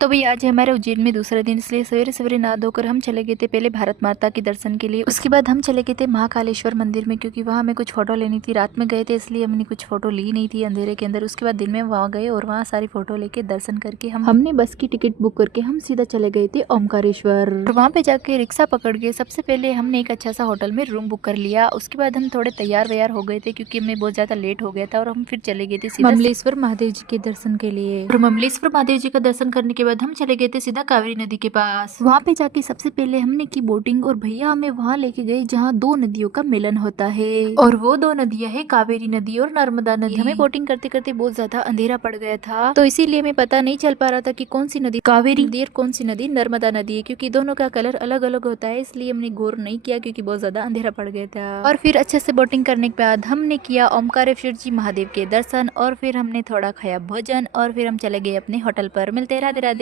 तो भैया आज है हमारे उज्जैन में दूसरा दिन, इसलिए सवेरे सवेरे नहा धोकर हम चले गए थे पहले भारत माता के दर्शन के लिए। उसके बाद हम चले गए थे महाकालेश्वर मंदिर में, क्योंकि वहाँ हमें कुछ फोटो लेनी थी। रात में गए थे इसलिए हमने कुछ फोटो ली नहीं थी अंधेरे के अंदर। उसके बाद दिन में वहाँ गए और वहाँ सारी फोटो लेके दर्शन करके हमने बस की टिकट बुक करके हम सीधा चले गए थे ओमकारेश्वर। वहाँ पे जाके रिक्शा पकड़ के सबसे पहले हमने एक अच्छा सा होटल में रूम बुक कर लिया। उसके बाद हम थोड़े तैयार वैयार हो गए थे क्योंकि हमें बहुत ज्यादा लेट हो गया था, और हम फिर चले गए थे सीधा ममलेश्वर महादेव जी के दर्शन के लिए। और ममलेश्वर महादेव जी का दर्शन करने के बाद हम चले गए थे सीधा कावेरी नदी के पास। वहाँ पे जाके सबसे पहले हमने की बोटिंग, और भैया हमें वहाँ लेके गए जहाँ दो नदियों का मिलन होता है, और वो दो नदियां है कावेरी नदी और नर्मदा नदी। हमें बोटिंग करते करते बहुत ज्यादा अंधेरा पड़ गया था, तो इसीलिए हमें पता नहीं चल पा रहा था कि कौन सी नदी कावेरी नदी और कौन सी नदी नर्मदा नदी है, क्योंकि दोनों का कलर अलग अलग होता है। इसलिए हमने गौर नहीं किया क्योंकि बहुत ज्यादा अंधेरा पड़ गया था। और फिर अच्छे से बोटिंग करने के बाद हमने किया ओमकारेश्वर जी महादेव के दर्शन, और फिर हमने थोड़ा खाया भोजन, और फिर हम चले गए अपने होटल पर। मिलते राधे राधे।